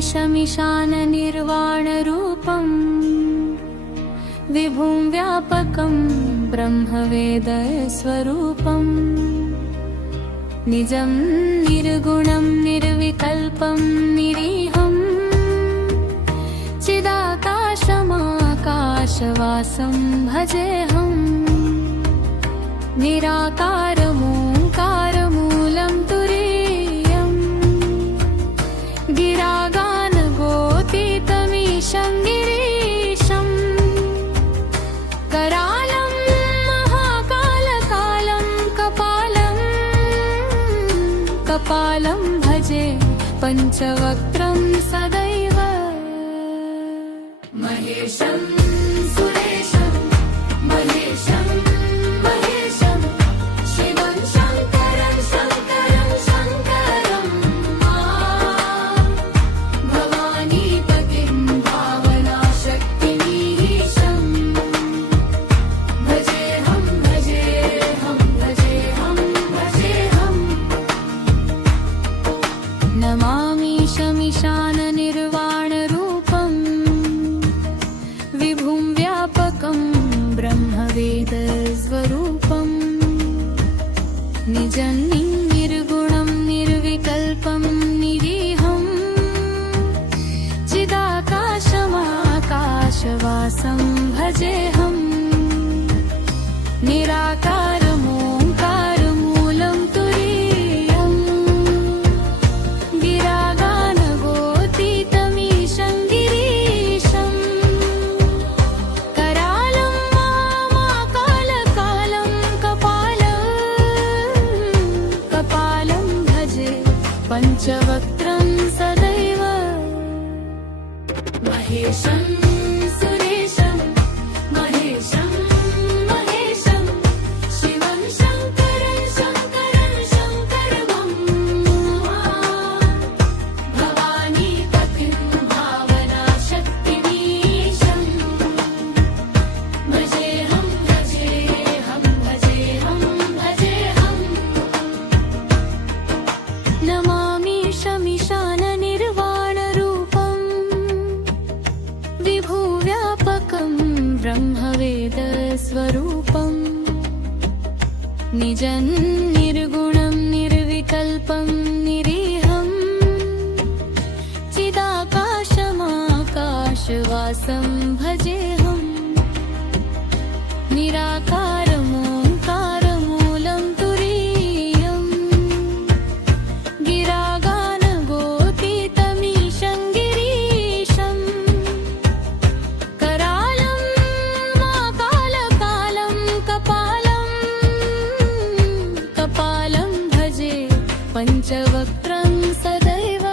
नमामीशमीशाननिर्वाणरूपम् विभुं व्यापकं ब्रह्मवेदस्वरूपम् निजं निर्गुणं निर्विकल्पं निरीहं चिदाकाशमाकाशवासं भजेऽहम् निराकारमोङ्कारमूलं तुरीयम् गिरागानगोतीतमीशं गिरीशम् करालं महाकालकालं कपालं भजे पञ्चवक्त्रं सदैव महेशं सुरेशं महेशं महेशं शिवं शङ्करं शङ्करं शङ्करं भवानीपतिं भावनाशक्तिमीशं भजेऽहं भजेऽहं भजेऽहं भजेऽहम् नमामीशमीशाननिर्वाणरूपम् विभुं व्यापकं ब्रह्मवेदस्वरूपम् निजं निर्गुणं निर्विकल्पं निरीहं चिदाकाशमाकाशवासं भजेऽहम् निराकारमोङ्कारमूलं तुरीयम् गिरागानगोतीतमीशं गिरीशम् करालं मामाकालकालं कपालं भजे पञ्चवक्त्रं सदैव महेशं सुरेशं महेशं महेशं शिवं शङ्करं शङ्करं शङ्करं भवानीपतिं भावनाशक्तिमीशं भजेऽहं भजेऽहं भजेऽहं भजेऽहम् नमामीशमीशाननिर्वाणरूपम् विभुं व्यापकं ब्रह्मवेदस्वरूपम् निजं निर्गुणं निर्विकल्पं निरीहं चिदाकाशमाकाशवासं भजेऽहम् निराकारमोङ्कारमूलं तुरीयम् गिरागानगोतीतमीशं गिरीशम् करालं माकालकालं कपालं भजे पञ्चवक्त्रं सदैव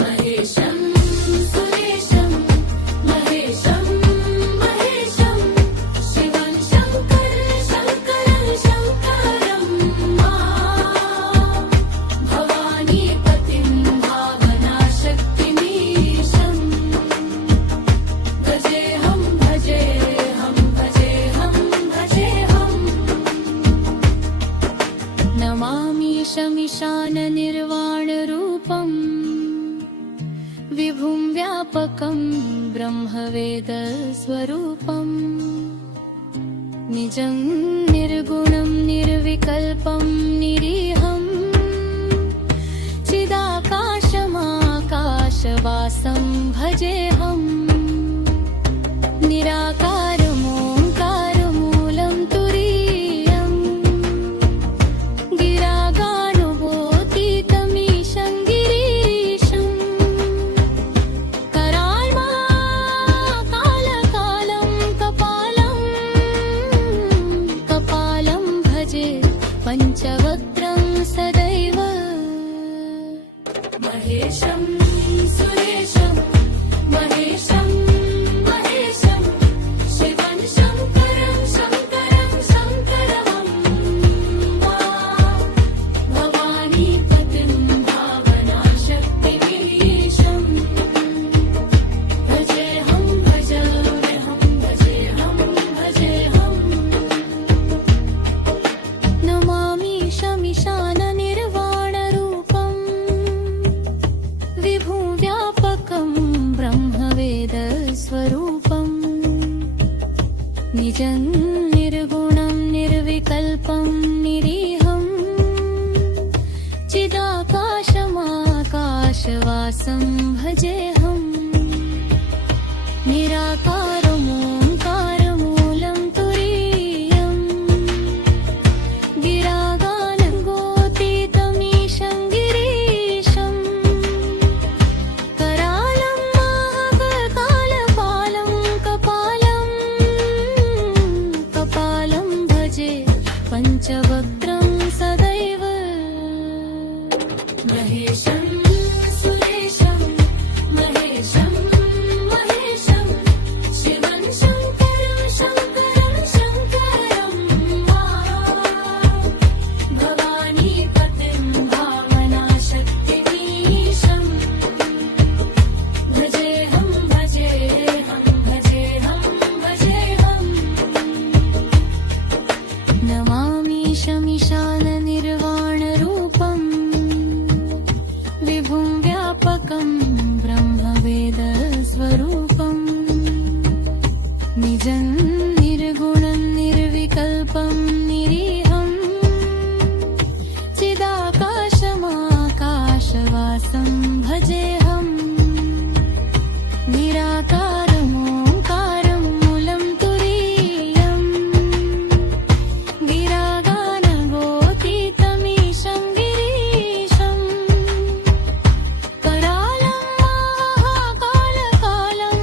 महेशं सुरेशं महेशं महेशं शिवं शङ्करं शङ्करं शङ्करं भवानीपतिं भावनाशक्तिमीशं भजेऽहं भजेऽहं भजेऽहं भजेऽहम् नमामीशमीशाननिर्वाणरूपम् विभुं व्यापकं ब्रह्मवेदस्वरूपम् निजं निर्गुणं निर्विकल्पं निरीहं चिदाकाशमाकाशवासं भजेऽहम् निराकारमोङ्कारमूलं तुरीयम् गिरागानगोतीतमीशं गिरीशम् कराल्माकालकालं कपालं भजे पञ्चवक्त्रं सदैव महेशं सुरेशं महेशं निजं निर्गुणं निर्विकल्पं निरीहं चिदाकाशमाकाशवासं भजेऽहं निराकारमोङ्कारमूलं तुरीयं गिरागानगोतीतमीशं गिरीशं करालं महाकालपालं कपालं भजे पञ्चवक्त्रं सदैव महेशं सुरेशं महेशं महेशं शिवं शङ्करं शङ्करं शङ्करं भवानीपतिं भावनाशक्तिमीशं भजेऽहं भजेऽहं भजेऽहं भजेऽहं नमामि शमिशाननिर्वाणरूपं विभुं व्यापकं ब्रह्मवेदस्वरूपं निजं निर्गुणं निर्विकल्पं निरीहं चिदाकाशमाकाशवासं भजेऽहं निराकारमोङ्कारमूलं तुरीयं गिरागानगोतीतमीशं गिरीशं करालं महाकालकालं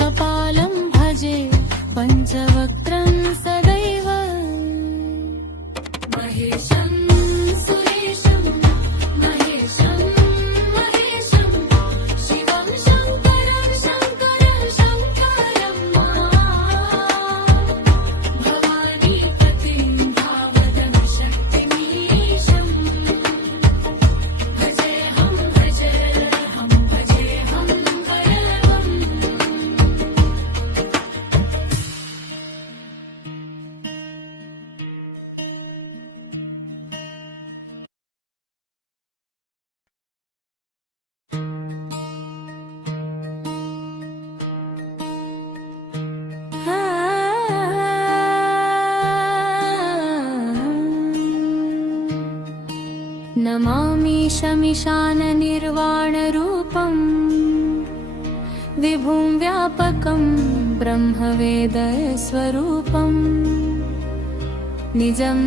कपालं भजे पञ्चवक्त्रं सदैव महेशं सुरेशं महेशं महेशं शिवं शङ्करं शङ्करं शङ्करं भवानीपतिं भावनाशक्तिमीशं भजेऽहं भजेऽहं भजेऽहं भजेऽहम् नमामि शमिशाननिर्वाणरूपं विभुं व्यापकं ब्रह्मवेदस्वरूपं निजं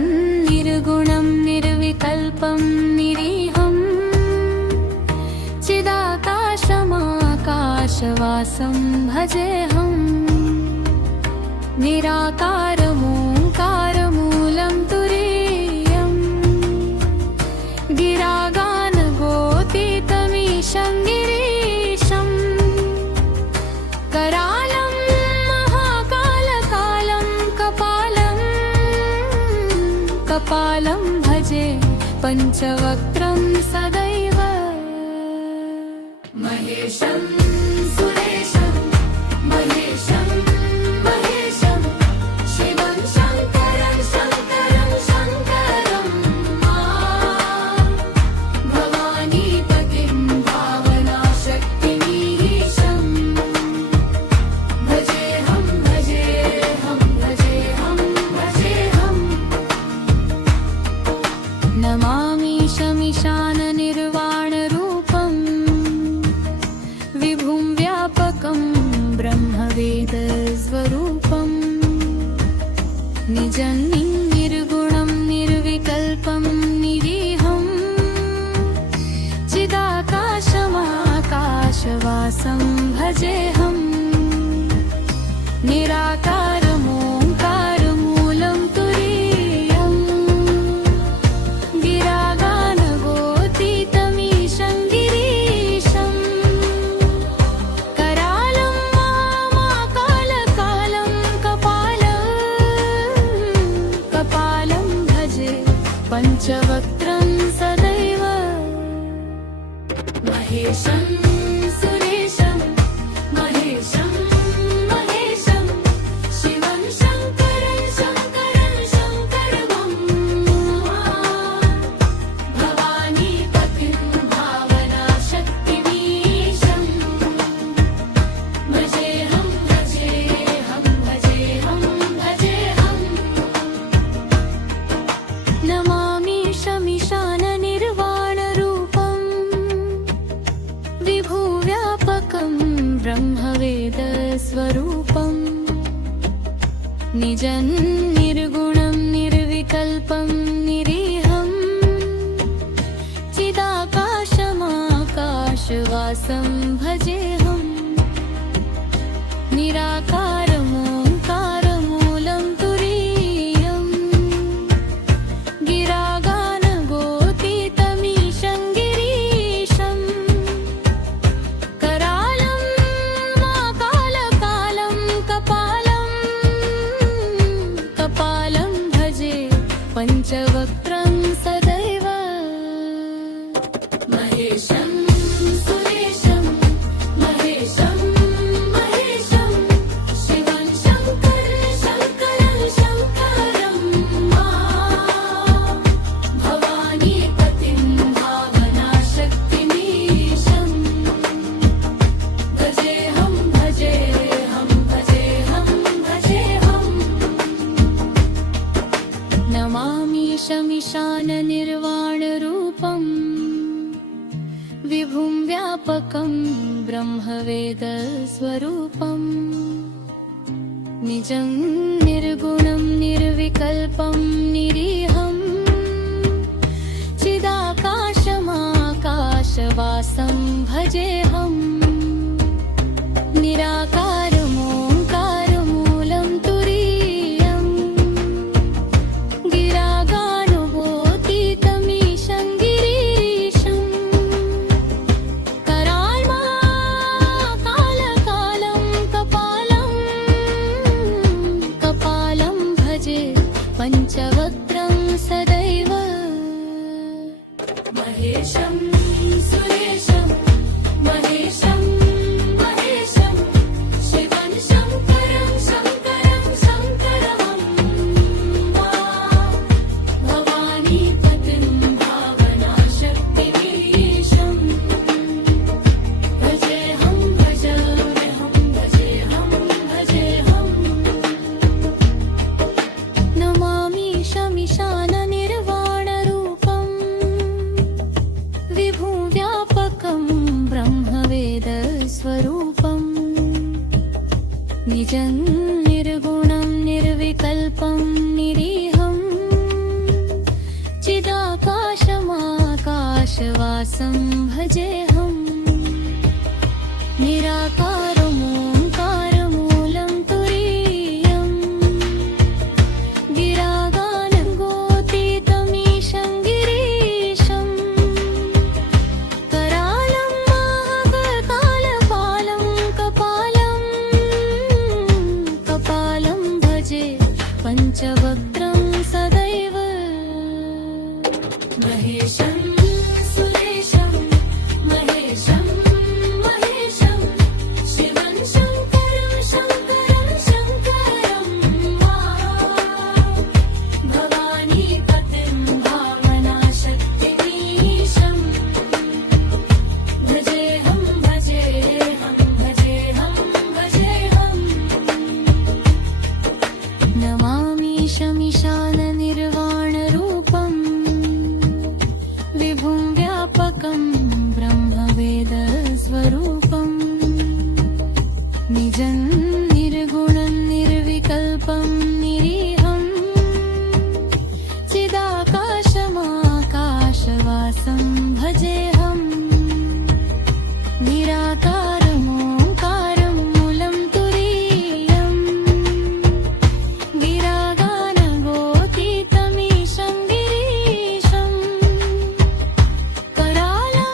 निर्गुणं निर्विकल्पं निरीहं चिदाकाशमाकाशवासं भजेऽहं निराकारमोङ्कारमूलं तुरीयं गिरागानगोतीतमीशं गिरीशं करालं महाकालकालं कपालं भजे पञ्चवक्त्रं सदैव महेशं सुरेशं महेशं महेशं शिवं शङ्करं शङ्करं शङ्करं भवानीपतिं भावनाशक्तिमीशं भजेऽहं भजेऽहं भजेऽहं भजेऽहम् नमामि शमिशाननिर्वाणरूपं विभुं व्यापकं ब्रह्मवेदस्वरूपं निजं निर्गुणं निर्विकल्पं निरीहं चिदाकाशमाकाशवासं भजेऽहं निराकारमोङ्कारमूलं तुरीयं गिरागानगोतीतमीशं गिरीशं करालं महाकालकालं कपालं भजे पञ्चवक्त्रं सदैव महेशं सुरेशं महेशं महेशं शिवं शङ्करं शङ्करं शङ्करं भवानीपतिं भावनाशक्तिमीशं भजेऽहं भजेऽहं स्वरूपम् निजं निर्गुणं निर्विकल्पं निरीहम् चिदाकाशमाकाशवासं भजेऽहम् निराकारमोङ्कारमूलं तुरीयम् गिरागानगोतीतमीशं गिरीशम् करालं माकालकालं कपालं भजे पञ्चवक्त्रं सदैव महेशं सुरेशं महेशं महेशं शिवं शङ्करं शङ्करं भवानीपतिं भावनाशक्तिमीशं भजेऽहं भजेऽहं भजेऽहं भजेऽहं नमामीशमीशाननिर्वाणरूपम् विभुं व्यापकं ब्रह्मवेदस्वरूपम् निजं निर्गुणं निर्विकल्पं निरीहम् चिदाकाशमाकाशवासं भजेऽहम् निराकारमोङ्कारमूलं तुरीयम् गिरागानुभूतितमीशं गिरीशम् कराल्माकालकालं कपालं भजे पञ्चवक्त्रं सदैव महेशं सुरेशं महेशं महेशं शिवं शङ्करं शङ्करं भवानीपतिं भावनाशक्तिमीशं भजेऽहं भजेऽहं भजेऽहं भजेऽहं नमामीशमीशाननिर्वाणरूपम् विभुं व्यापकं ब्रह्मवेदस्वरूपम् निजं निर्गुणं निर्विकल्पं निरीहम् चिदाकाशमाकाशवासं भजेऽहम् निराकारमोङ्कारमूलं तुरीयम् गिरागानगोतीतमीशं गिरीशम् करालं महाकालपालं कपालं भजे पञ्चवक्त्रं सदैव महेशं सुरेशं महेशं महेशं शिवं शङ्करं शङ्करं भवानीपतिं भावनाशक्तिमीशं भजेऽहं भजेऽहं भजेऽहं भजेऽहं नमामीशमीशाननिर्वाणरूपम् विभुं व्यापकं ब्रह्मवेदस्वरूपम् निजं निर्गुणं निर्विकल्पं निरीहम् चिदाकाशमाकाशवासं भजेऽहम् निराकारमोङ्कारमूलं तुरीयम् गिरागानगोतीतमीशं गिरीशम् करालं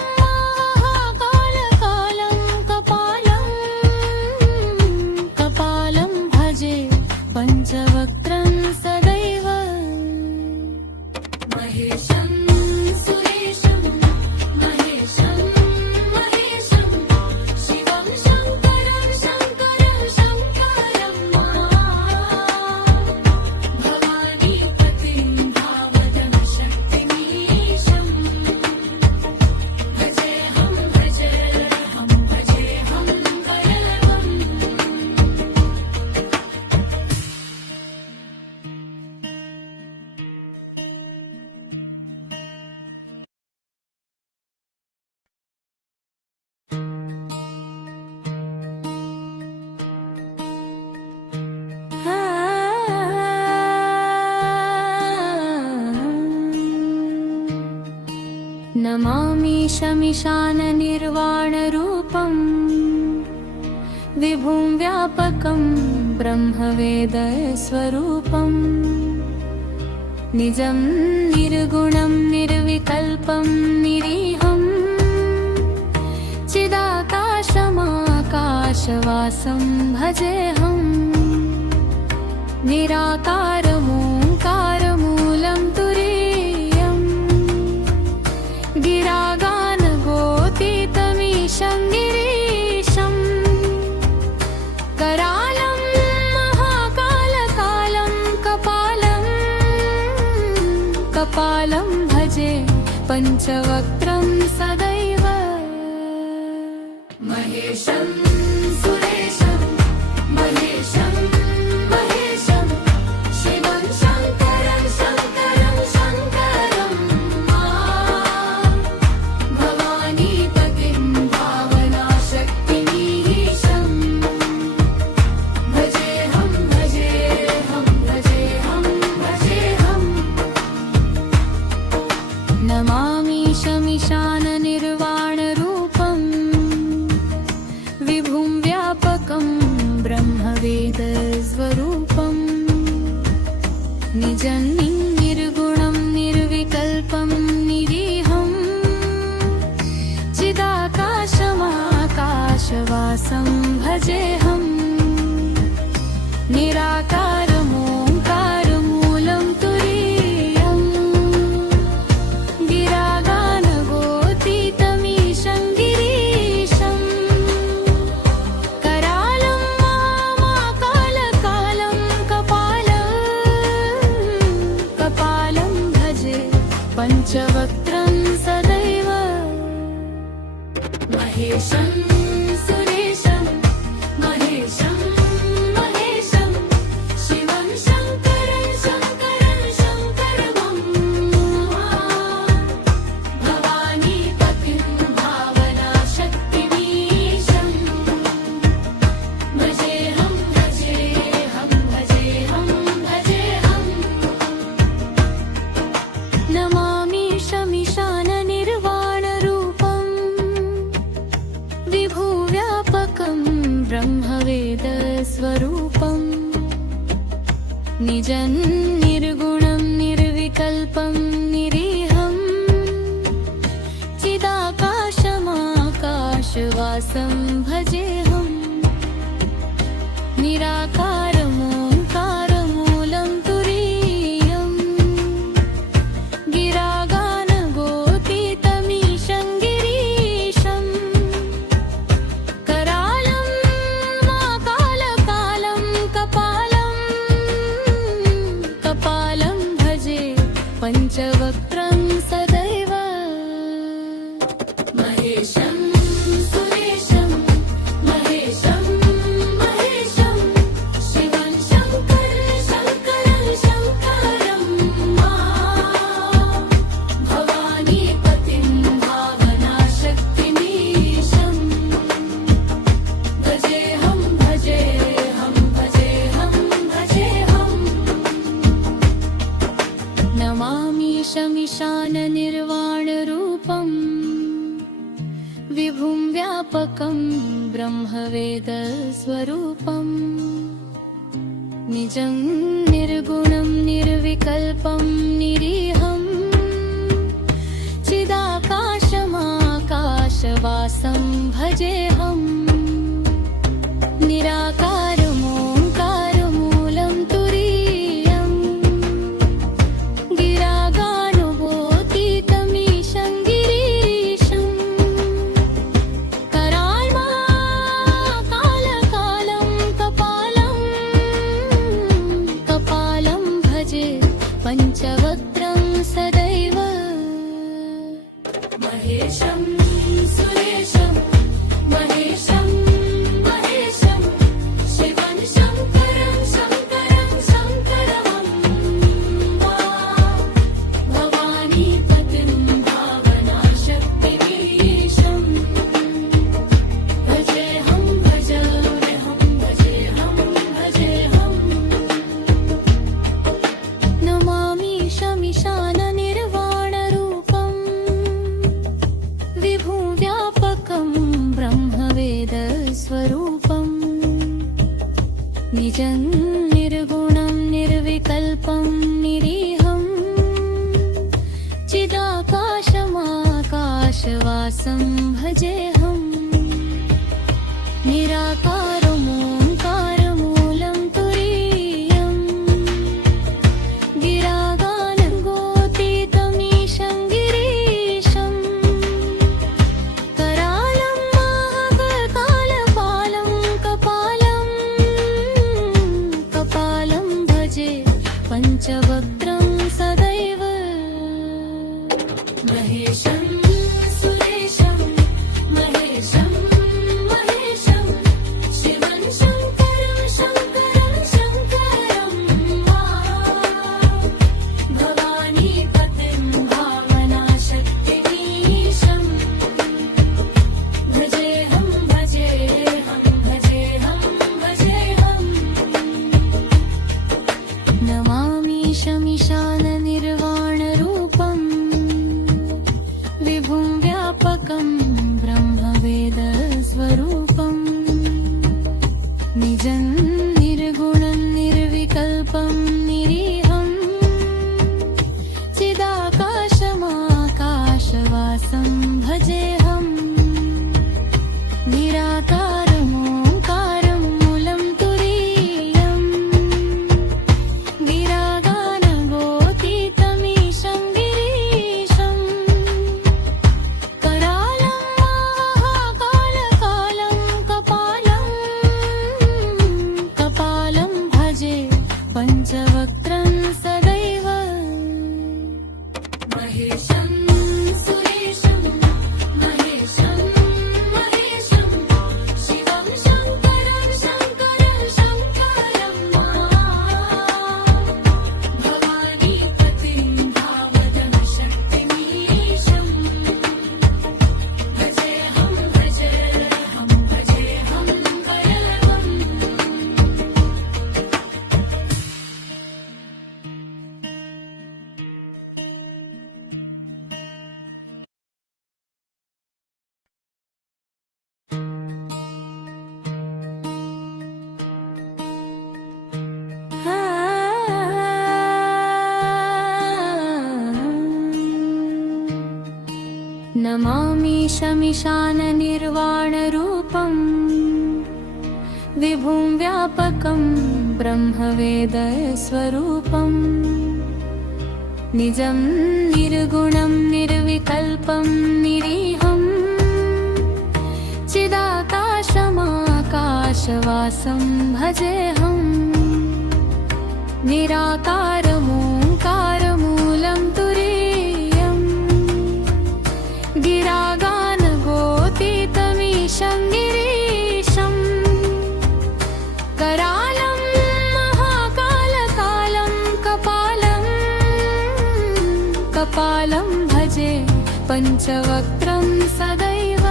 शमिशाननिर्वाणरूपम् विभुं व्यापकं ब्रह्मवेदस्वरूपम् निजं निर्गुणं निर्विकल्पं निरीहं चिदाकाशमाकाशवासं भजेऽहम् निराकारमोङ्कारमूलं तुरीयम् गिरागानगोतीतमीशं गिरीशम् करालं महाकालकालं कपालं भजे पञ्चवक्त्रं सदैव महेशं सुरेशं महेशं महेशं शिवं शङ्करं शङ्करं शङ्करं भवानीपतिं भावनाशक्तिमीशं भजेऽहं भजेऽहं भजेऽहं भजेऽहं नमामि शमिशाननिर्वाणरूपम् विभुं व्यापकं ब्रह्मवेदस्वरूपम् निजं निर्गुणं निर्विकल्पं निरीहं चिदाकाशमाकाशवासं भजेऽहम् निराकारमोङ्कारमूलं तुरीयम् गिरागानगोतीतमीशं गिरीशम् करालं महाकालकालं कपालं भजे पञ्चवक्त्रं सदैव महेशं सुरेशं महेशं महेशं शिवं शङ्करं शङ्करं शङ्करं भवानीपतिं भावनाशक्तिमीशं भजेऽहं भजेऽहं भजेऽहं भजेऽहं नमामि शमिशाननिर्वाणरूपम् विभुव्यापकं ब्रह्मवेदस्वरूपम् निजं निर्गुणं निर्विकल्पं निरीहं चिदाकाशमाकाशवासं भजेऽहम् निराकारमोङ्कारमूलं तुरीयम् गिरागानगोतीतमीशं गिरीशम् करालं महाकालकालं कपालं भजे पञ्चवक्त्रं सदैव महेशं सुरेशं महेशं महेशं शिवं शङ्करं शङ्करं शङ्करं भवानीपतिं भावनाशक्तिमीशं भजेऽहं भजेऽहं भजेऽहं भजेऽहं नमामि शमिशाननिर्वाणरूपम् विभुं व्यापकं ब्रह्मवेदस्वरूपम् निजं निर्गुणं निर्विकल्पं निरीहं चिदाकाशमाकाशवासं भजेऽहम् निराकारमोङ्कारमूलं तुरीयम् गिरागानगोतीतमीशं गिरीशम् कराल्महाकालकालं कपालं भजे पञ्चवक्त्रं सदैव महेशं सुरेशं महेशं महेशं शिवं शङ्करं शङ्करं शङ्करं भवानीपतिं भावनाशक्तिमीशं भजेऽहं भजेऽहं भजेऽहं भजेऽहं नमामि शमिशाननिर्वाणरूपम् निजं निर्गुणं निर्विकल्पं निरीहं चिदाकाशमाकाशवासं भजेऽहं निराकारमोङ्कारमूलं तुरीयं गिरागानगोतीतमीशं गिरीशं करालं महाकालपालं कपालं भजे पञ्चवक्त्रं सदैव महेशं सुरेशं महेशं महेशं शिवं शङ्करं शङ्करं शङ्करं भवानीपतिं भावनाशक्तिमीशं भजेऽहं भजेऽहं भजेऽहं भजेऽहं नमामि शमिशाननिर्वाणरूपं विभुं व्यापकं ब्रह्मवेदस्वरूपं निजं निर्गुणं निर्विकल्पं निरीहं चिदाकाशमाकाशवासं भजेऽहं निराकारमोङ्कारं मूलं तुरीयं गिरागानगोतीतमीशं गिरीशं करालं महाकालकालं कपालं भजे पञ्चवक्त्रं सदैव महेशं सुरेशं महेशं महेशं शिवं शङ्करं शङ्करं शङ्करं भवानीपतिं भावनाशक्तिमीशं भजेऽहं भजेऽहं भजेऽहं भजेऽहं नमामि शमिशाननिर्वाणरूपं विभुं व्यापकं ब्रह्मवेदस्वरूपं निजं निर्गुणं निर्विकल्पं निरीहं चिदाकाशमाकाशवासं भजेऽहं निराकारमोङ्कारमूलं तुरीयं गिरागानगोतीतमीशं गिरीशं करालं महाकालकालं कपालं भजे पञ्चवक्त्रं सदैव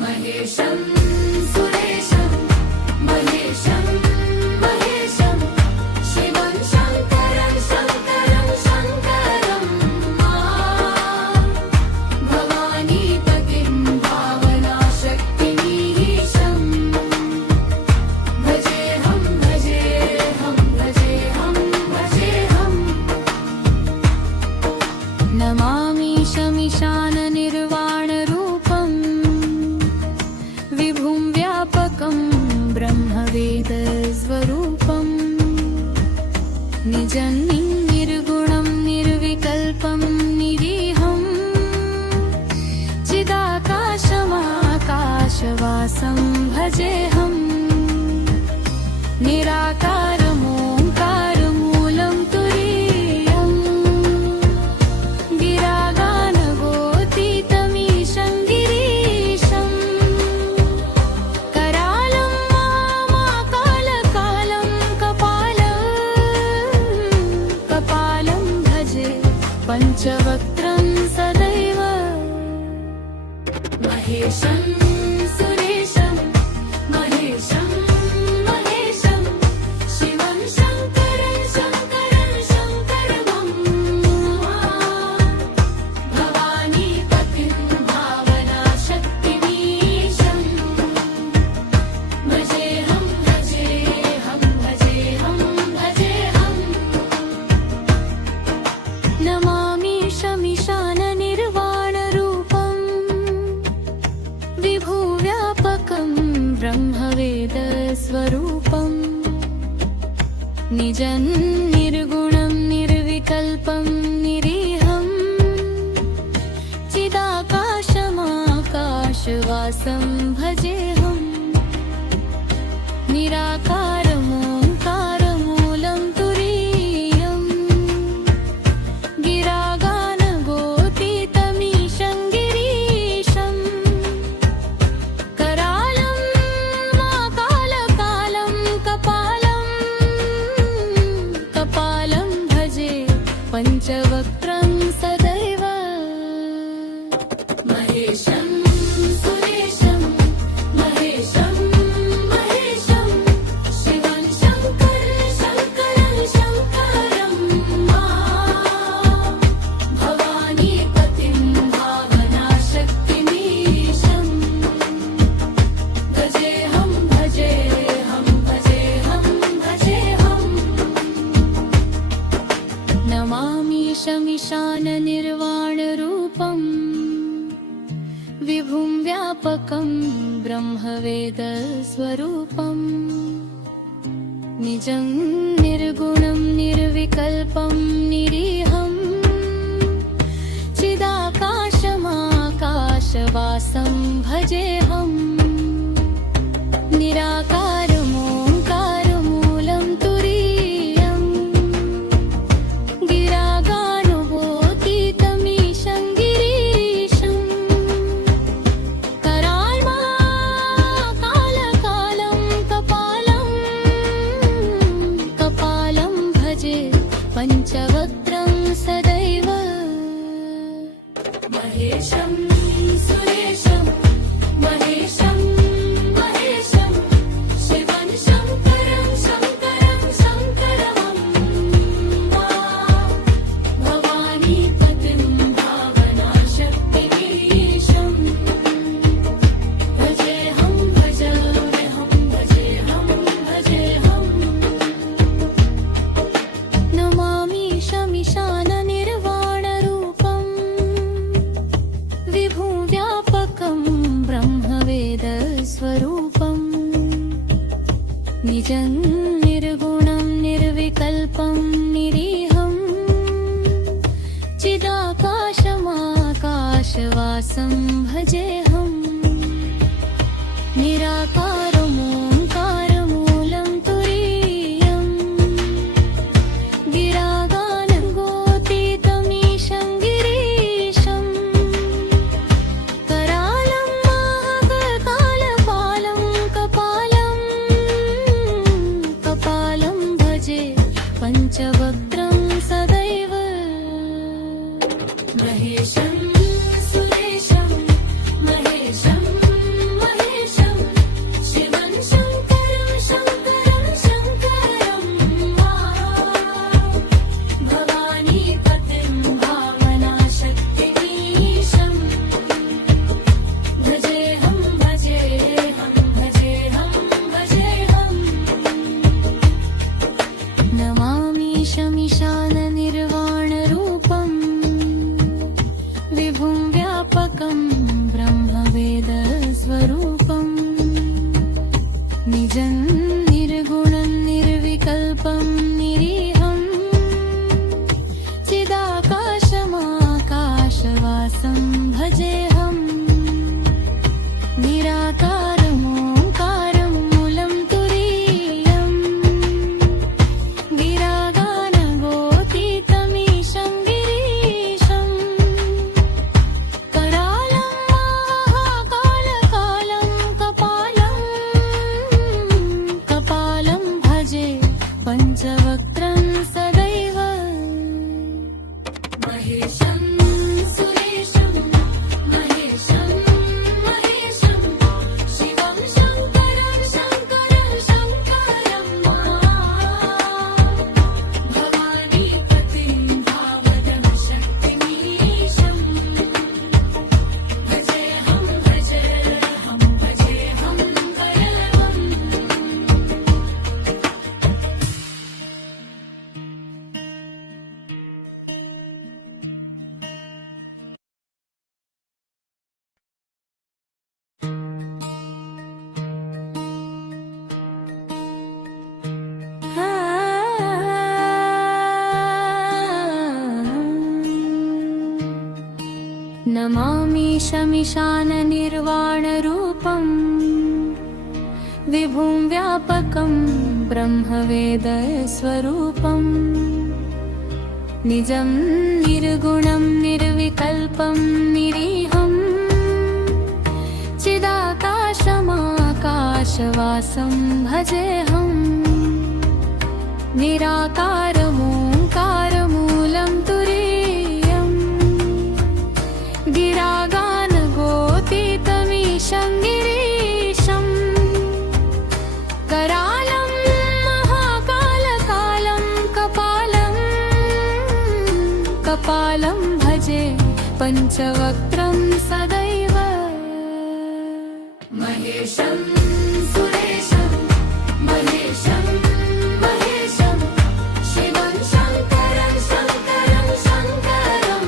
महेशं सुरेशं महेशं महेशं शिवं शङ्करं शङ्करं शङ्करं भवानीपतिं भावनाशक्तिमीशं भजेऽहं भजेऽहं भजेऽहं भजेऽहं नमामि शमिशाननिर्वाणरूपं विभुं व्यापकं ब्रह्मवेदस्वरूपं निजं निर्गुणं निर्विकल्पं निरीहं चिदाकाशमाकाशवासं भजेऽहं निराकारमोङ्कारमूलं तुरीयं गिरागानगोतीतमीशं गिरीशं करालं महाकालकालं कपालं भजे पञ्चवक्त्रं सदैव महेशं सुरेशं महेशं महेशं शिवं शङ्करं शङ्करं शङ्करं भवानीपतिं भावनाशक्तिमीशं भजेऽहं भजेऽहं निजं निर्गुणं निर्विकल्पं निरीहम् चिदाकाशमाकाशवासं भजेऽहम् निराकारमोङ्कारमूलं तुरीयम् गिरागानगोतीतमीशं गिरीशम् करालं माकालकालं कपालं भजे पञ्चवक्त्रं सदैव महेशं सुरेशं महेशं महेशं शिवं शङ्करं शङ्करं भवानीपतिं भावनाशक्तिमीशं भजेऽहं भजेऽहं भजेऽहं भजेऽहम् नमामीशमीशाननिर्वाणरूपम् विभुं व्यापकं ब्रह्मवेदस्वरूपम् निजं निर्गुणं निर्विकल्पं निरीहम् चिदाकाशमाकाशवासं भजेऽहम् निराकारमोङ्कारमूलं तुरीयम् गिरागानुभूतितमीशं गिरीशम् कराल्माकालकालं कपालं भजे पञ्चवक्त्रं सदैव महेशं सुरेशं महेशं महेशं शिवं शङ्करं शङ्करं भवानीपतिं भावनाशक्तिमीशं भजेऽहं भजेऽहं भजेऽहं भजेऽहम् नमामीशमीशाननिर्वाणरूपम् विभुं व्यापकं ब्रह्मवेदस्वरूपम् निजं निर्गुणं निर्विकल्पं निरीहम् चिदाकाशमाकाशवासं भजेऽहम् निराकारमोङ्कारमूलं तुरीयम् गिरागानगोतीतमीशं गिरीशम् करालं माकालकालं कपालं भजे पञ्चवक्त्रं सदैव महेशं सुरेशं महेशं महेशं शिवं निर्वाणरूपम् विभुं व्यापकं ब्रह्मवेदस्वरूपम् निजं निर्गुणं निर्विकल्पं निरीहं चिदाकाशमाकाशवासं भजेऽहम् निराकारमोङ्कारमूलं तुरीयम् गिरागानगोतीतमीशं गिरीशम् करालं महाकालकालं कपालं भजे पञ्चवक्त्रं सदैव महेशं सुरेशं महेशं महेशं शिवं शङ्करं शङ्करं शङ्करं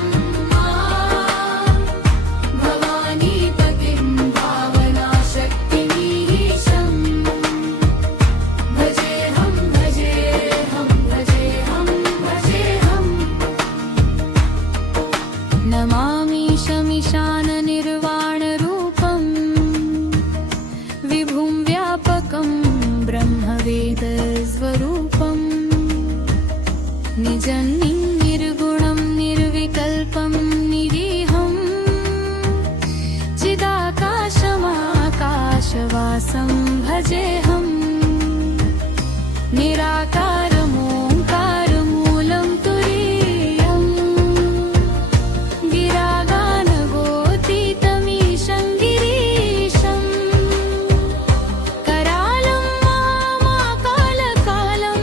भवानीपतिं भावनाशक्तिमीशं भजेऽहं भजेऽहं भजेऽहं भजेऽहम् नमामि शमीशाननिर्वाणरूपम् विभुं व्यापकं ब्रह्मवेदस्वरूपम् निजं निर्गुणं निर्विकल्पं निरीहं चिदाकाशमाकाशवासं भजेऽहम् निराकारमोङ्कारमूलं तुरीयम् गिरागानगोतीतमीशं गिरीशम् करालं महाकालकालं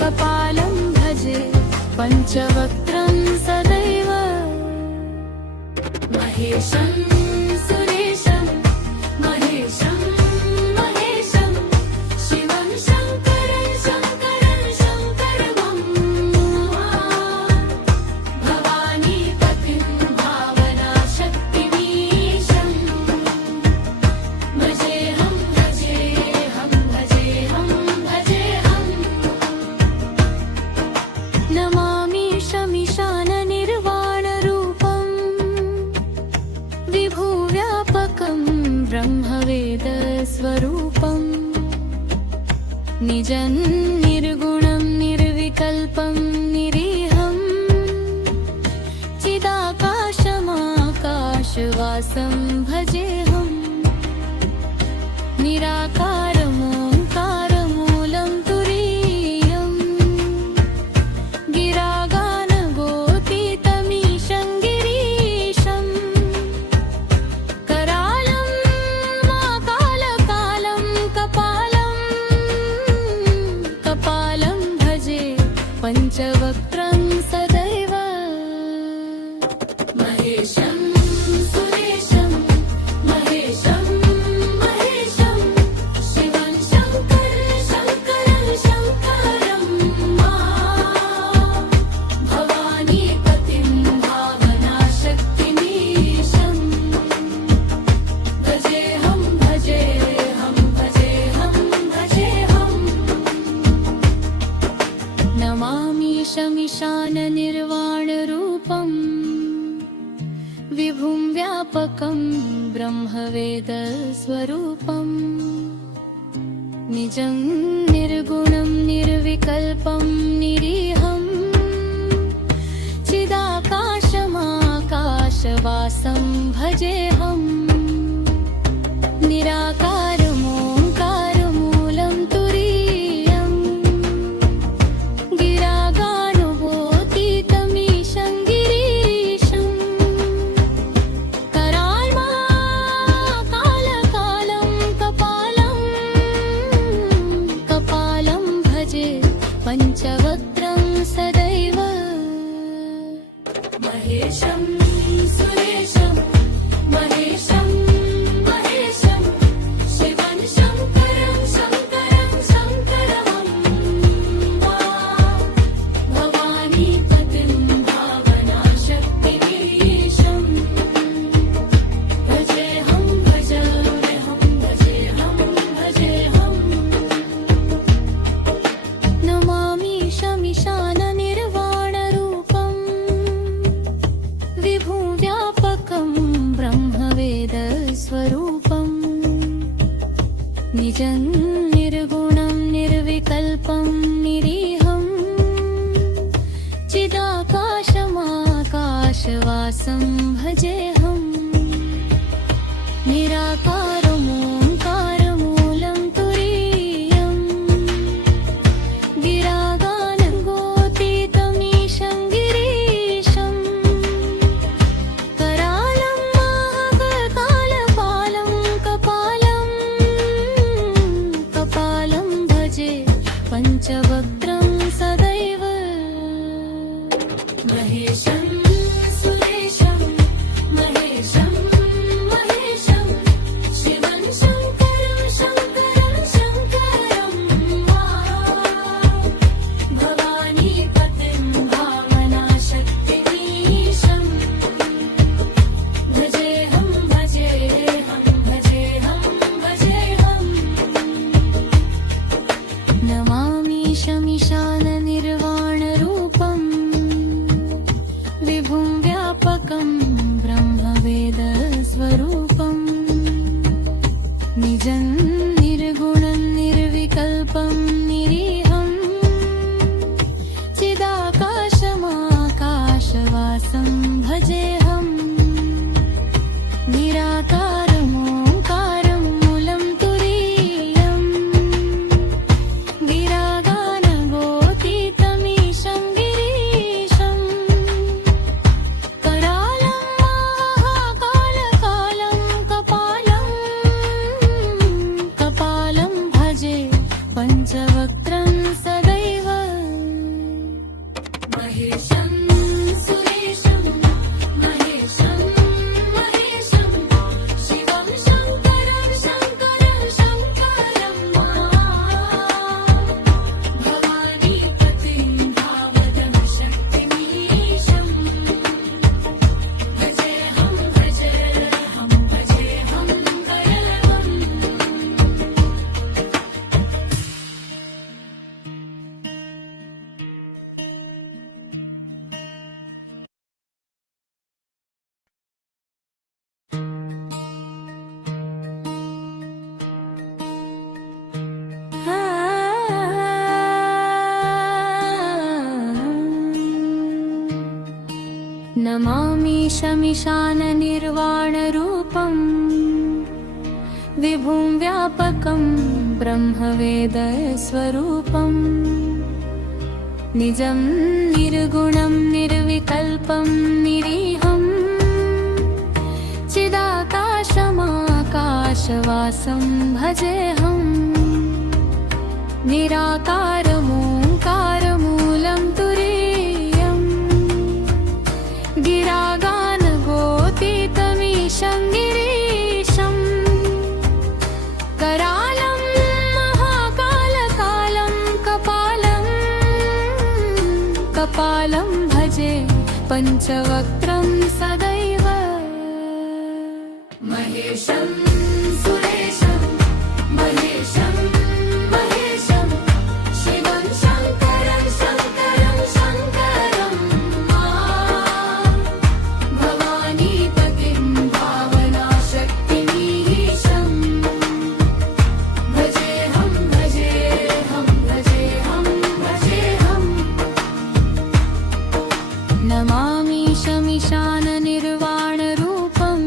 कपालं भजे पञ्चवक्त्रं सदैव महेशं सुरेशं महेशं महेशं शिवं शङ्करं शङ्करं शङ्करं भवानीपतिं भावनाशक्तिमीशं भजेऽहं भजेऽहं भजेऽहं भजेऽहम् नमामि शमीशाननिर्वाणरूपम् विभुव्यापकं ब्रह्मवेदस्वरूपम् निजं निर्गुणं निर्विकल्पं निरीहं चिदाकाशमाकाशवासं भजेऽहम् निराकारमोङ्कारमूलं तुरीयम् गिरागानगोतीतमीशं गिरीशम् करालं महाकालकालं कपालं भजे पञ्चवक्त्रं सदैव महेशं सुरेशं महेशं महेशं शिवं शङ्करं शङ्करं शङ्करं भवानीपतिं भावनाशक्तिमीशं भजेऽहं भजेऽहं भजेऽहं भजेऽहम् नमामि शमीशाननिर्वाणरूपम् विभुं व्यापकं ब्रह्मवेदस्वरूपम् निजं निर्गुणं निर्विकल्पं निरीहं चिदाकाशमाकाशवासं भजेऽहम् निराकारमोङ्कारमूलं तुरीयम् गिरागानगोतीतमीशं गिरीशम् कराल्महाकालकालं कपालं भजे पञ्चवक्त्रं सदैव महेशं सुरेशं महेशं महेशं निजं निर्गुणं निर्विकल्पं निरीहं चिदाकाशमाकाशवासं भजेऽहं निराकारमोङ्कारमूलं तुरीयं गिरागानगोतीतमीशं गिरीशं करालं महाकालपालं कपालं भजे पञ्चवक्त्रं सदैव महेशं सुरेशं महेशं महेशं शिवं शङ्करं शङ्करं शङ्करं भवानीपतिं भावनाशक्तिमीशं भजेऽहं भजेऽहं भजेऽहं भजेऽहं नमामि शमिशाननिर्वाणरूपं विभुं व्यापकं ब्रह्मवेदस्वरूपं निजं निर्गुणं निर्विकल्पं निरीहं चिदाकाशमाकाशवासं भजेऽहं निराकारमोङ्कारं मूलं तुरीयं गिरागानगोतीतमीशं गिरीशं करालं महाकालकालं कपालं भजे पञ्चवक्त्रं सदैव महेशं सुरेशं महेशं महेशं शिवं शङ्करं शङ्करं शङ्करं भवानीपतिं भावनाशक्तिमीशं भजेऽहं भजेऽहं भजेऽहं भजेऽहम् नमामि शमिशाननिर्वाणरूपं विभुं व्यापकं ब्रह्मवेदस्वरूपं निजं निर्गुणं निर्विकल्पं निरीहं चिदाकाशमाकाशवासं भजेऽहं निराकारमोङ्कारमूलं तुरीयं गिरागानगोतीतमीशं गिरीशं करालं महाकालकालं कपालं भजे पञ्चवक्त्रं सदैव महेशं सुरेशं महेशं महेशं शिवं शङ्करं शङ्करं शङ्करं भवानीपतिं भावनाशक्तिमीशं भजेऽहं भजेऽहं भजेऽहं भजेऽहम् नमामि शमिशाननिर्वाणरूपं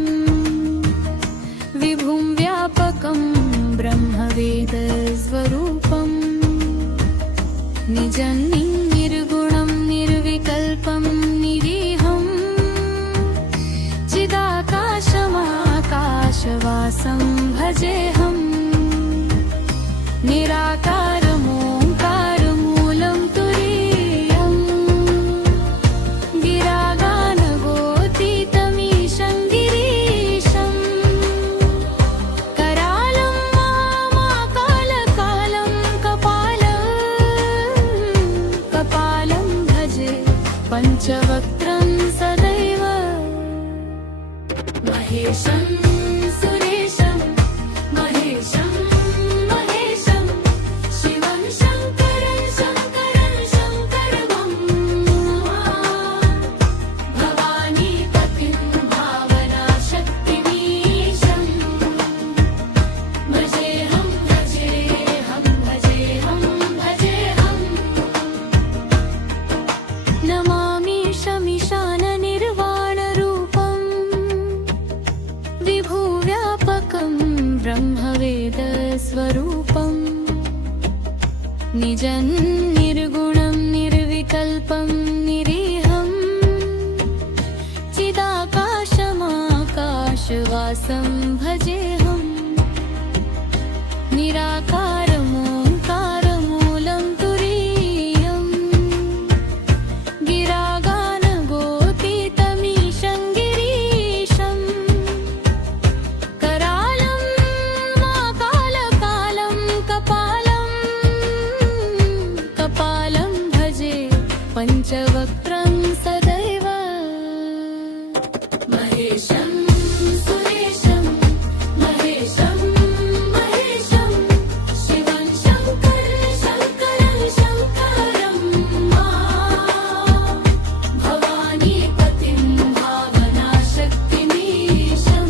विभुं व्यापकं ब्रह्मवेदस्वरूपं निजं निर्गुणं निर्विकल्पं निरीहं चिदाकाशमाकाशवासं भजेऽहं निराकारमोङ्कारमूलं तुरीयं गिरागानगोतीतमीशं गिरीशं करालं महाकालकालं कपालं भजे पञ्चवक्त्रं सदैव महेशं सुरेशं महेशं महेशं शिवं शङ्करं शङ्करं शङ्करं भवानीपतिं भावनाशक्तिमीशं भजेऽहं भजेऽहं स्वरूपम् निजं निर्गुणं निर्विकल्पं निरीहम् चिदाकाशमाकाशवासं भजेऽहम् निराकारमोङ्कारमूलं तुरीयम् गिरागानगोतीतमीशं गिरीशम् करालं माकालकालं कपालं भजे पञ्चवक्त्रं सदैव महेशं सुरेशं महेशं महेशं शिवं शङ्करं शङ्करं भवानीपतिं भावनाशक्तिमीशं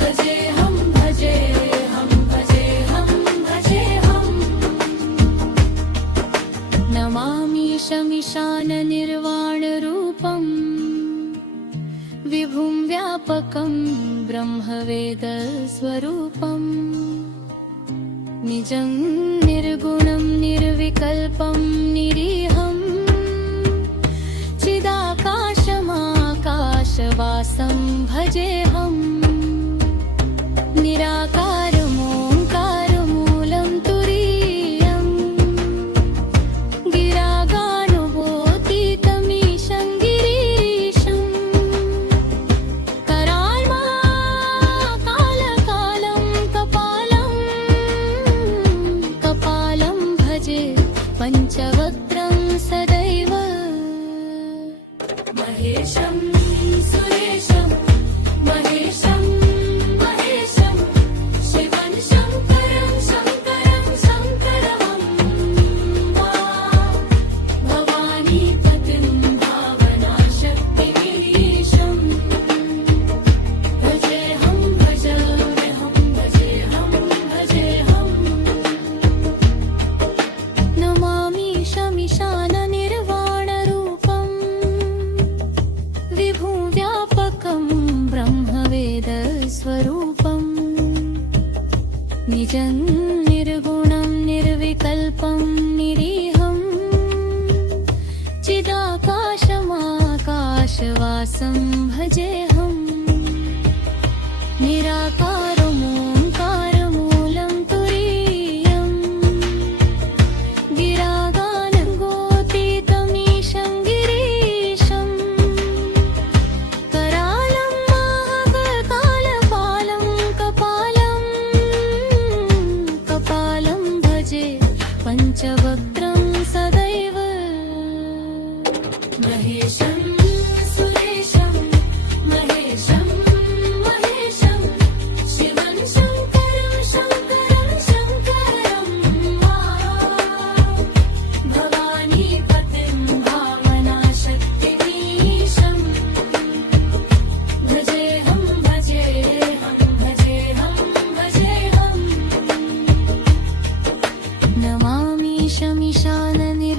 भजेऽहं भजेऽहं भजेऽहं भजेऽहं नमामीशमीशाननिर्वाणरूपम् विभुं व्यापकं ब्रह्मवेदस्वरूपम् निजं निर्गुणं निर्विकल्पं निरीहम् चिदाकाशमाकाशवासं भजेऽहम् निराकारमोङ्कारमूलं तुरीयम् गिरागानुभूतितमीशं गिरीशम् कराल्माकालकालं कपालं भजे पञ्चवक्त्रं सदैव महेशं सुरेशं महेशं महेशं शिवं शङ्करं शङ्करं भवानीपतिं भावनाशक्तिमीशं भजेऽहं भजेऽहं भजेऽहं भजेऽहं नमामीशमीशाननिर्वाणरूपम् विभुं व्यापकं ब्रह्मवेदस्वरूपम् निजं निर्गुणं निर्विकल्पं निरीहम् चिदाकाशमाकाशवासं भजेऽहम् निराकारमोङ्कारमूलं तुरीयम् गिरागानगोतीतमीशं गिरीशम् करालं महाकालपालं कपालं भजे पञ्चवक्त्रं सदैव महेशं सुरेशं महेशं महेशं शिवं शङ्करं शङ्करं भवानीपतिं भावनाशक्तिमीशं भजेऽहं भजेऽहं भजेऽहं भजेऽहं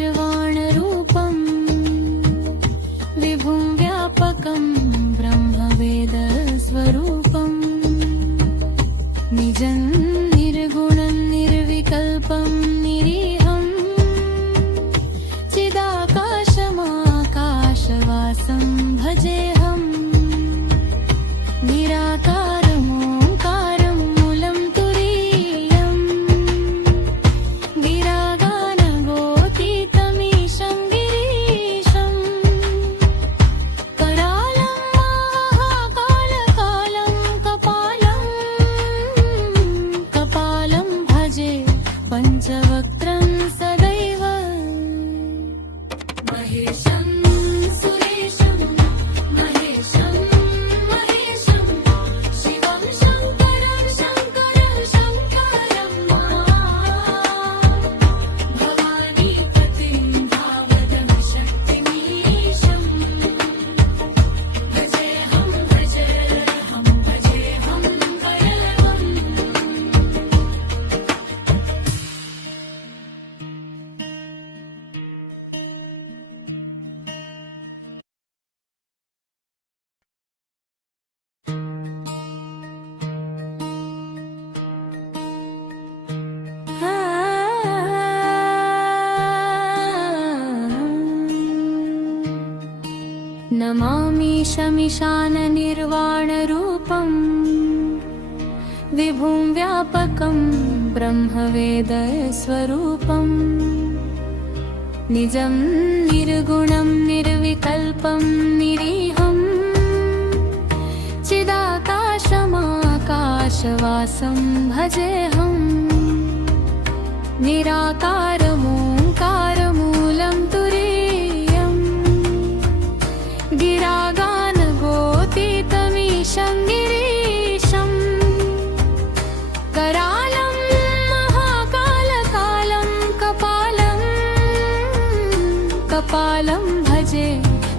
नमामीशमीशाननिर्वाणरूपम् विभुं व्यापकं ब्रह्मवेदस्वरूपम् निजं निर्गुणं निर्विकल्पं निरीहम् चिदाकाशमाकाशवासं भजेऽहम् निराकारमोङ्कारमूलं तुरीयम् गिरागानगोतीतमीशं गिरीशम् करालं शमिशाननिर्वाणरूपम् विभुं व्यापकं ब्रह्मवेदस्वरूपम् निजं निर्गुणं निर्विकल्पं निरीहं चिदाकाशमाकाशवासं भजेऽहम् निराकारमोङ्कारमूलं तुरीयम् गिरागानगोतीतमीशं गिरीशम् करालं महाकालकालं कपालं भजे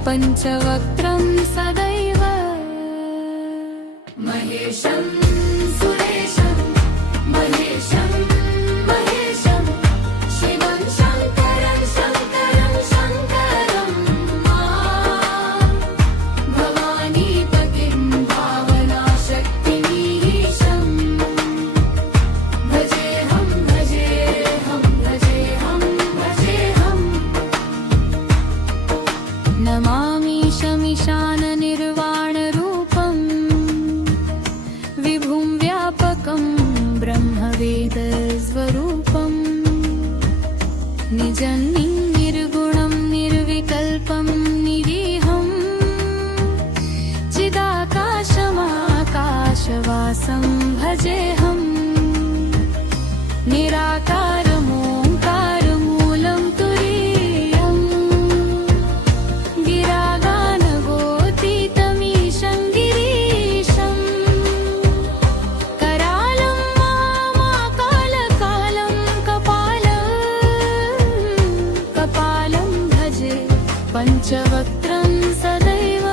पञ्चवक्त्रं सदैव महेशं सुरेशं महेशं महेशं शिवं शङ्करं शङ्करं शङ्करं भवानीपतिं भावनाशक्तिमीशं भजेऽहं भजेऽहं भजेऽहं भजेऽहं नमामि शमिशाननिर्वाणरूपम् विभुं व्यापकं ब्रह्मवेदस्वरूपम् निजं निर्गुणं निर्विकल्पं निरीहं चिदाकाशमाकाशवासं भजेऽहम् निराकारमोङ्कारमूलं तुरीयम् गिरागानगोतीतमीशं गिरीशम् करालं महाकालकालं कपालं भजे पञ्चवक्त्रं सदैव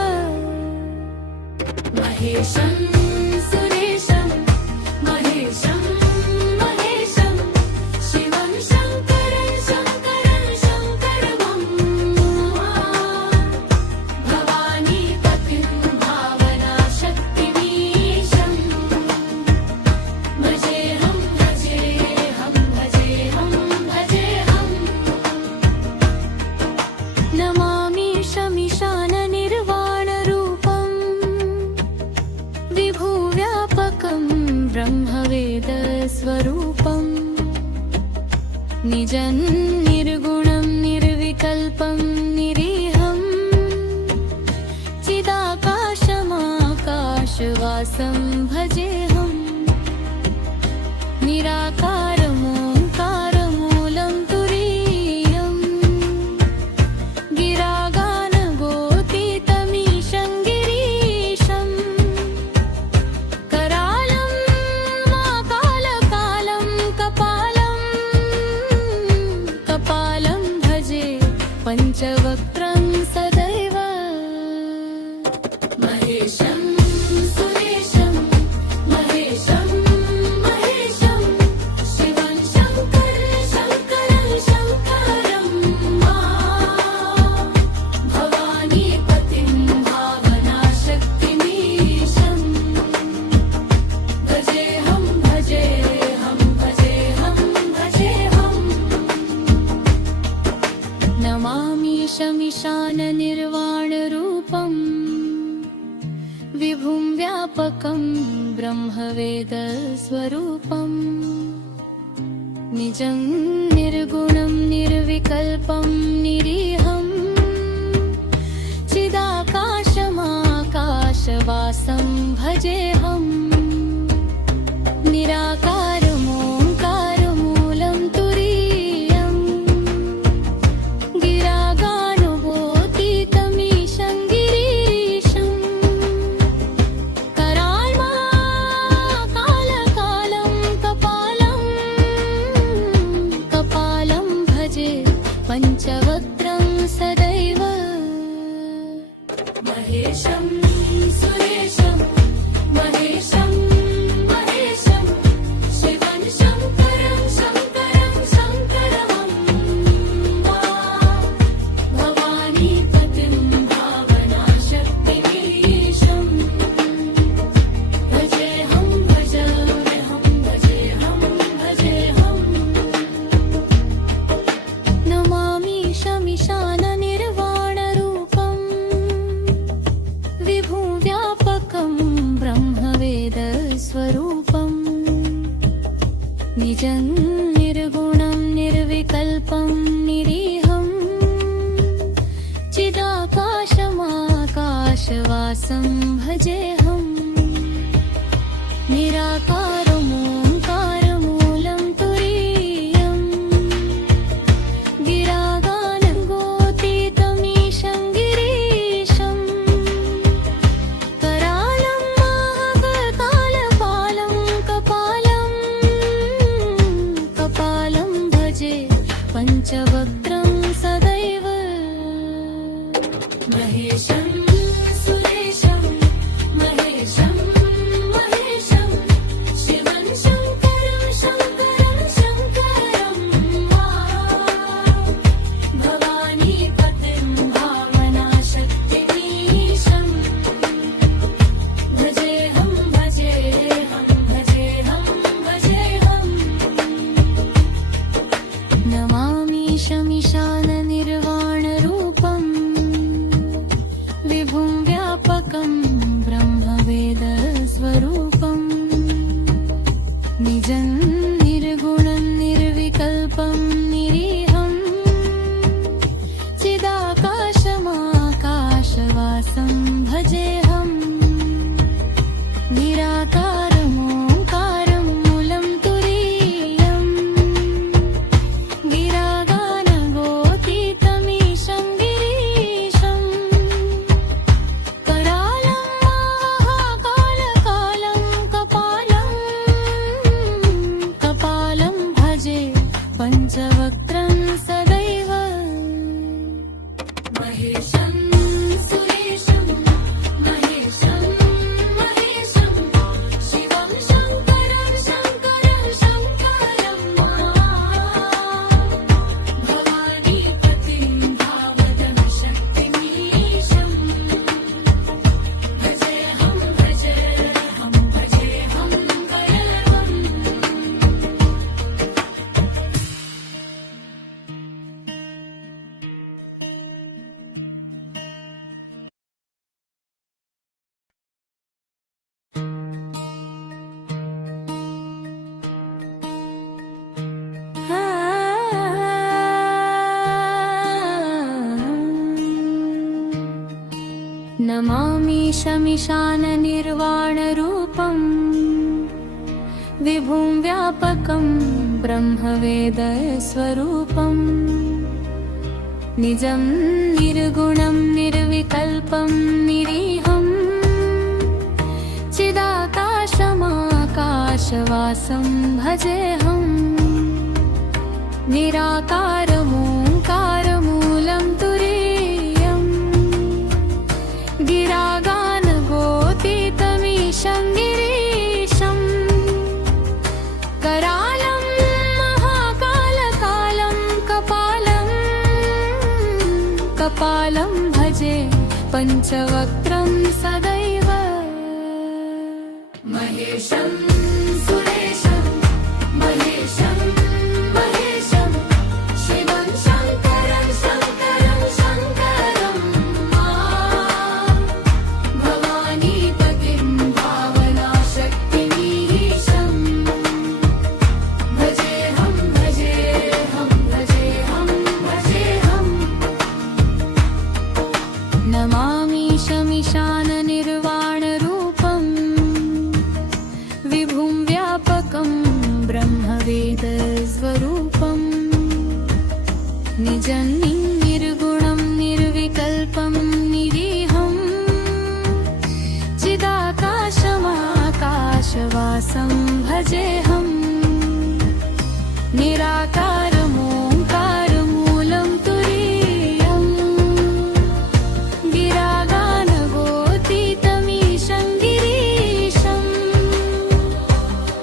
महेशं सुरेशं महेशं महेशं शिवं शङ्करं शङ्करं शङ्करं भवानीपतिं भावनाशक्तिमीशं भजेऽहं भजेऽहं भजेऽहं भजेऽहं नमामि शमिशाननिर्वाणरूपम् विभुव्यापकं ब्रह्मवेदस्वरूपम् निजं निर्गुणं निर्विकल्पं निरीहं चिदाकाशमाकाशवासं भजेऽहम् निराकारमोङ्कारमूलं तुरीयम् गिरागानगोतीतमीशं गिरीशम् करालं महाकालकालं कपालं भजे पञ्चवक्त्रं सदैव महेशं सुरेशं महेशं महेशं शिवं शङ्करं शङ्करं शङ्करं भवानीपतिं भावनाशक्तिमीशं भजेऽहं भजेऽहं भजेऽहं भजेऽहं नमामि शमिशाननिर्वाणरूपम् विभुं व्यापकं ब्रह्मवेदस्वरूपम् निजं निर्गुणं निर्विकल्पं निरीहं चिदाकाशमाकाशवासं भजेऽहम् निराकारमोङ्कारमूलं तुरीयम् गिरागानगोतीतमीशं गिरीशम् कराल्माकालकालं कपालं भजे पञ्चवक्त्रं सदैव महेशं सुरेशं महेशं महेशं शिवं शङ्करं शङ्करं शङ्करं भवानीपतिं भावनाशक्तिमीशं भजेऽहं भजेऽहं भजेऽहं भजेऽहं नमामि शमिशाननिर्वाणरूपम् निजं निर्गुणं निर्विकल्पं निरीहं चिदाकाशमाकाशवासं भजेऽहं निराकारमोङ्कारमूलं तुरीयं गिरागानगोतीतमीशं गिरीशं करालं महाकालपालं कपालं भजे पञ्चवक्त्रं सदैव महेशं सुरेशं महेशं महेशं शिवं शङ्करं शङ्करं शङ्करं भवानीपतिं भावनाशक्तिमीशं भजेऽहं भजेऽहं भजेऽहं भजेऽहं नमामि शमिशाननिर्वाणरूपं विभुं व्यापकं ब्रह्मवेदस्वरूपं निजं निर्गुणं निर्विकल्पं निरीहं चिदाकाशमाकाशवासं भजेऽहं निराकारमोङ्कारमूलं तुरीयं गिरागानगोतीतमीशं गिरीशं करालं महाकालकालं कपालं भजे पञ्चवक्त्रं सदैव महेशं सुरेशं महेशं महेशं शिवं शङ्करं शङ्करं शङ्करं भवानीपतिं भावनाशक्तिमीशं भजेऽहं भजेऽहं भजेऽहं भजेऽहं नमामि शमिशाननिर्वाणरूपं विभुं व्यापकं ब्रह्मवेदस्वरूपं निजं निर्गुणं निर्विकल्पं निरीहं चिदाकाशमाकाशवासं भजेऽहं निराकारमोङ्कारमूलं तुरीयं गिरागानगोतीतमीशं गिरीशं करालं महाकालकालं कपालं भजे पञ्चवक्त्रं सदैव महेशं सुरेशं महेशं महेशं शिवं शङ्करं शङ्करं शङ्करं भवानीपतिं भावनाशक्तिमीशं भजेऽहं भजेऽहं भजेऽहं भजेऽहं नमामि शमिशाननिर्वाणरूपं विभुं व्यापकं ब्रह्मवेदस्वरूपं निजं निर्गुणं निर्विकल्पं निरीहं चिदाकाशमाकाशवासं भजेऽहं निराकारमोङ्कारमूलं तुरीयं गिरागानगोतीतमीशं गिरीशं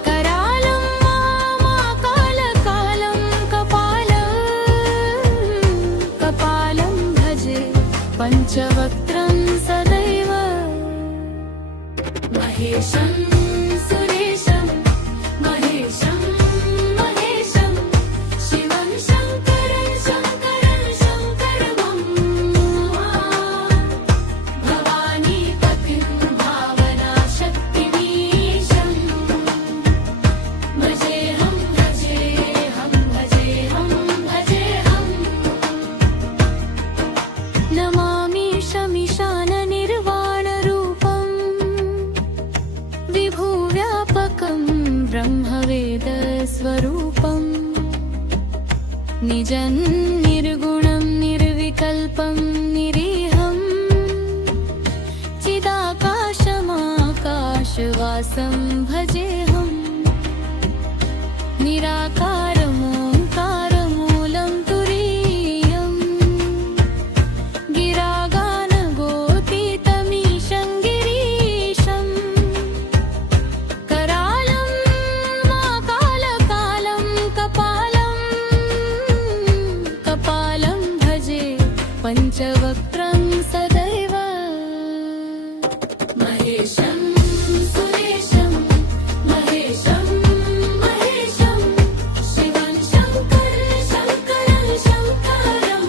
करालं महाकालकालं कपालं भजे पञ्चवक्त्रं सदैव महेशं सुरेशं महेशं महेशं शिवं शङ्करं शङ्करं शङ्करं भवानीपतिं भावनाशक्तिमीशं भजेऽहं भजेऽहं निजं निर्गुणं निर्विकल्पं निरीहं चिदाकाशमाकाशवासं भजेऽहं निराकारमोङ्कारमूलं तुरीयं गिरागानगोतीतमीशं गिरीशं करालं माकालकालं कपालं भजे पञ्चवक्त्रं सदैव महेशं सुरेशं महेशं महेशं शिवं शङ्करं शङ्करं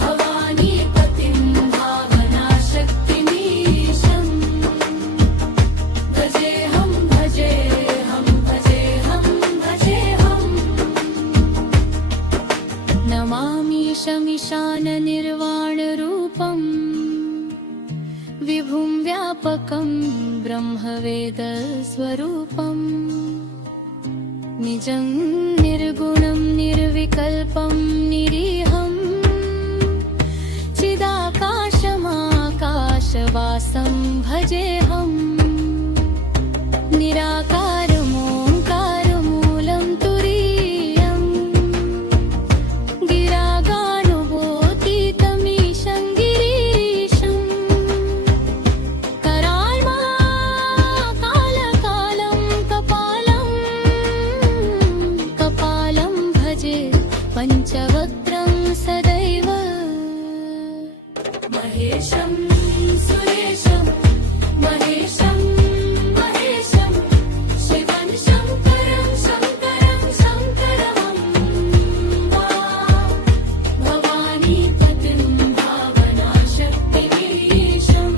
भवानीपतिं भावनाशक्तिमीशं भजेऽहं भजेऽहं भजेऽहं भजेऽहं नमामीशमीशाननिर्वाणरूपं विभुं व्यापकं ब्रह्मवेदस्वरूपं निजं निर्गुणं निर्विकल्पं निरीहं चिदाकाशमाकाशवासं भजेऽहं निराकारमोङ्कारमूलं तुरीयं गिरागानुबोधितमीशं गिरीशं कराल्माकालकालं कपालं भजे पञ्चवक्त्रं सदैव महेशं सुरेशं महेशं महेशं शिवं शङ्करं शङ्करं भवानीपतिं भावनाशक्तिमीशं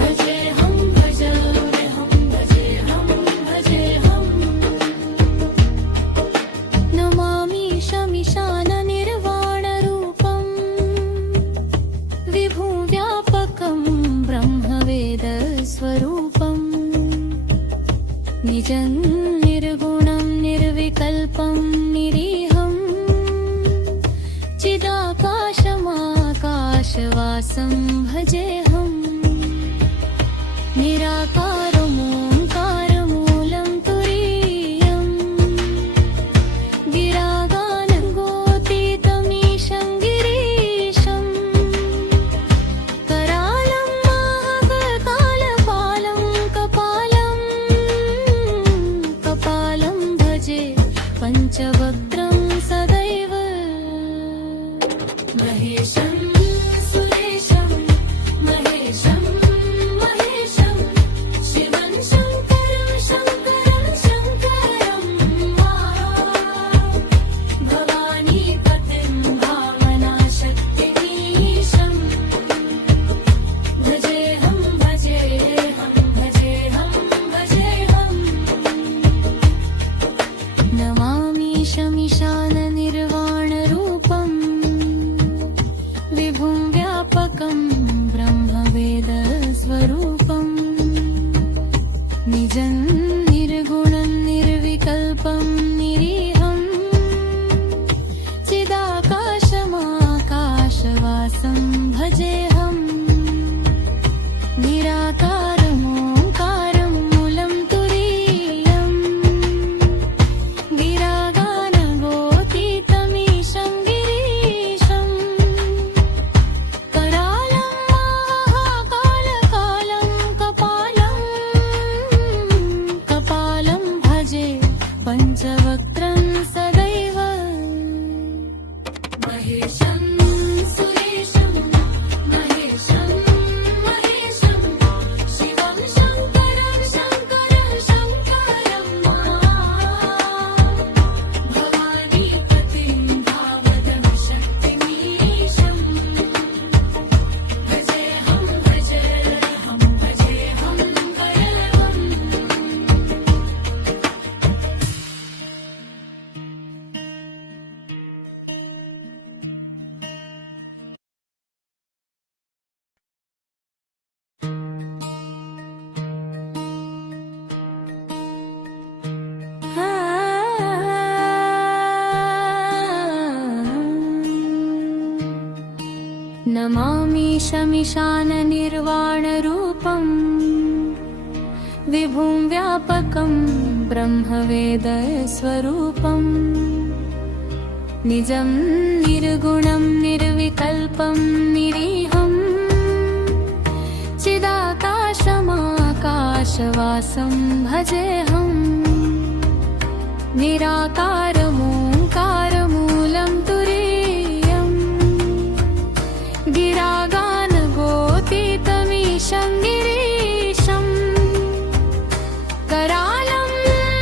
भजेऽहं भजेऽहं भजेऽहं भजेऽहं नमामीशमीशाननिर्वाणरूपं विभुं व्यापकं ब्रह्मवेदस्वरूपं निजं निर्गुणं निर्विकल्पं निरीहं चिदाकाशमाकाशवासं भजेऽहं निराकारमोङ्कारमूलं तुरीयं गिरागानगोतीतमीशं गिरीशं करालं महाकालपालं कपालं भजे पञ्चवक्त्रं सदैव महेशं सुरेशं महेशं महेशं शिवं निर्वाणरूपम् विभुं व्यापकं ब्रह्मवेदस्वरूपम् निजं निर्गुणं निर्विकल्पं निरीहं चिदाकाशमाकाशवासं भजेऽहम् निराकारमोङ्कारमूलं तुरीयम् गिरागानगोतीतमीशं गिरीशम् करालं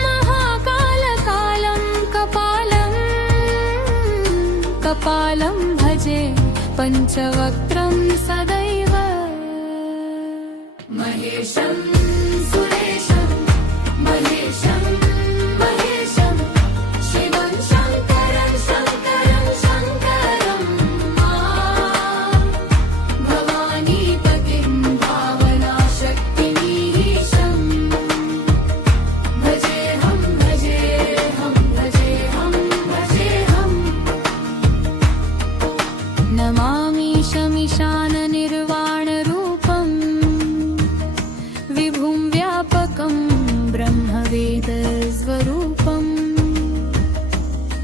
महाकालकालं कपालं भजे पञ्चवक्त्रं सदैव महेशं सुरेशं महेशं महेशं शिवं शङ्करं शङ्करं शङ्करं भवानीपतिं भावनाशक्तिमीशं भजेऽहं भजेऽहं भजेऽहं भजेऽहम् नमामि शमीशाननिर्वाणरूपम् विभुं व्यापकं ब्रह्मवेदस्वरूपम्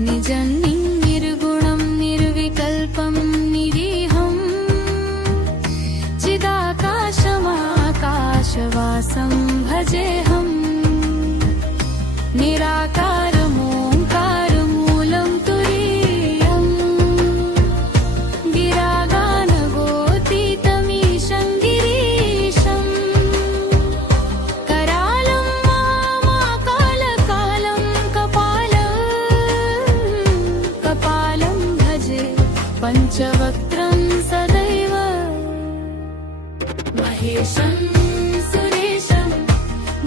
निजं निर्गुणं निर्विकल्पं निरीहं चिदाकाशमाकाशवासं भजेऽहम् निराकारमोङ्कारमूलं तुरीयम् गिरागानगोतीतमीशं गिरीशम् करालं मामाकालकालं कपालं भजे पञ्चवक्त्रं सदैव महेशं सुरेशं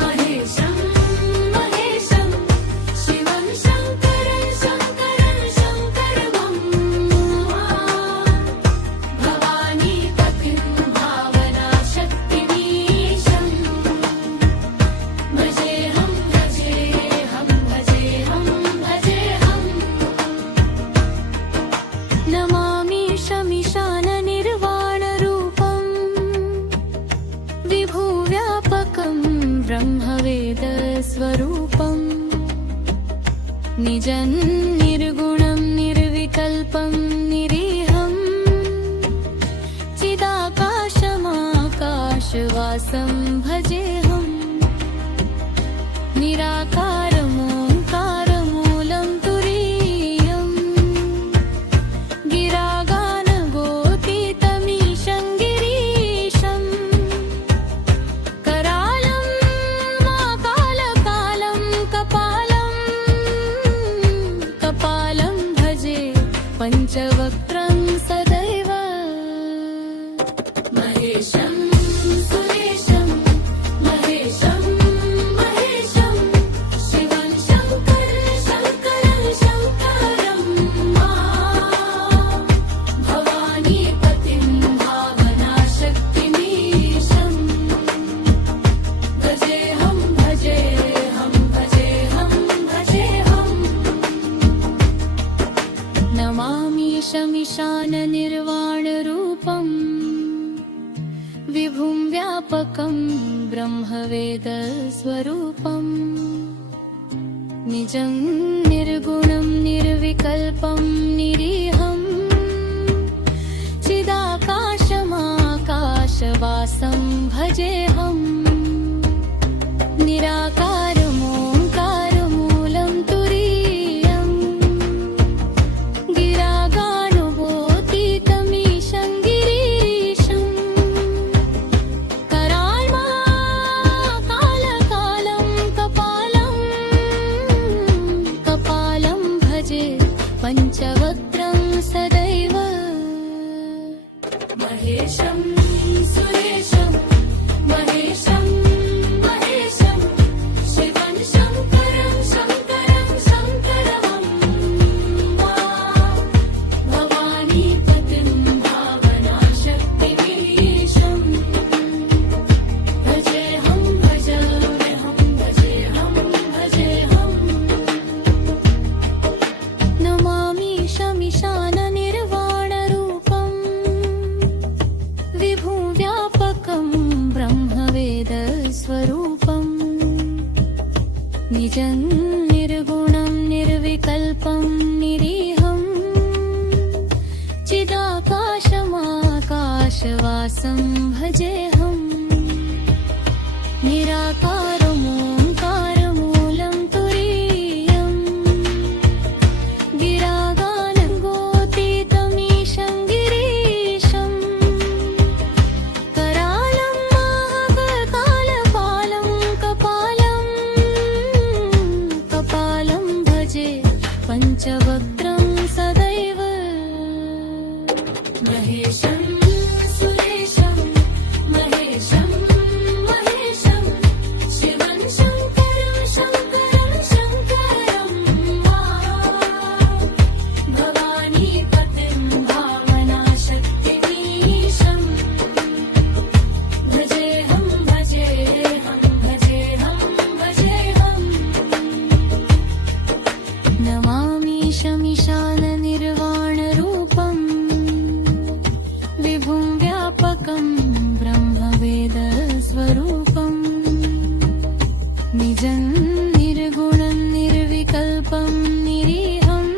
महेशं महेशं शिवं शङ्करं शङ्करं शङ्करं भवानीपतिं भावनाशक्तिमीशं भजेऽहं भजेऽहं भजेऽहं भजेऽहम् नमामि शमीशाननिर्वाणरूपम् विभुव्यापकं ब्रह्मवेदस्वरूपम् निजं निर्गुणं निर्विकल्पं निरीहं चिदाकाशमाकाशवासं भजेऽहम् निराकारमोङ्कारमूलं तुरीयम् गिरागानगोतीतमीशं गिरीशम् करालं माकालकालं कपालं भजे पञ्चवक्त्रं सदैव महेशं सुरेशं महेशं महेशं शिवं शङ्करं शङ्करं शङ्करं भवानीपतिं भावनाशक्तिमीशं भजेऽहं भजेऽहं भजेऽहं भजेऽहम् नमामि शमीशाननिर्वाणरूपम् विभुं व्यापकं ब्रह्मवेदस्वरूपम् निजं निर्गुणं निर्विकल्पं निरीहं चिदाकाशमाकाशवासं भजेऽहम् निराकारमोङ्कारमूलं तुरीयम् गिरागानगोतीतमीशं गिरीशम् कराल्माकालकालं कपालं भजे पञ्चवक्त्रं सदैव महेशं सुरेशं महेशं निजं निर्गुणं निर्विकल्पं निरीहम् चिदाकाशमाकाशवासं भजेऽहम् निराकारमोङ्कारमूलं तुरीयम् गिरागानगोतीतमीशं गिरीशम् करालं महाकालपालं कपालं भजे पञ्चवक्त्रं सदैव महेशं सुरेशं महेशं महेशं शिवं शङ्करं शङ्करं शङ्करं भवानीपतिं भावनाशक्तिमीशं भजेऽहं भजेऽहं भजेऽहं भजेऽहम् नमामि शमीशाननिर्वाणरूपम् विभुं व्यापकं ब्रह्मवेदस्वरूपम् निजं निर्गुणं निर्विकल्पं निरीहम्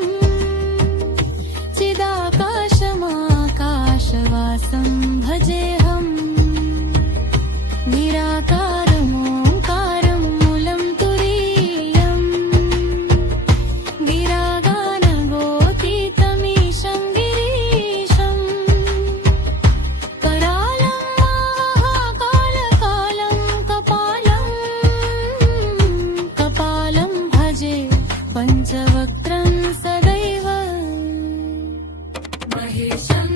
चिदाकाशमाकाशवासं भजेऽहम् निराकारमोङ्कारं मूलं तुरीयम् गिरागानगोतीतमीशं गिरीशम् करालं महाकालकालं कपालं भजे पञ्चवक्त्रं सदैव महेशं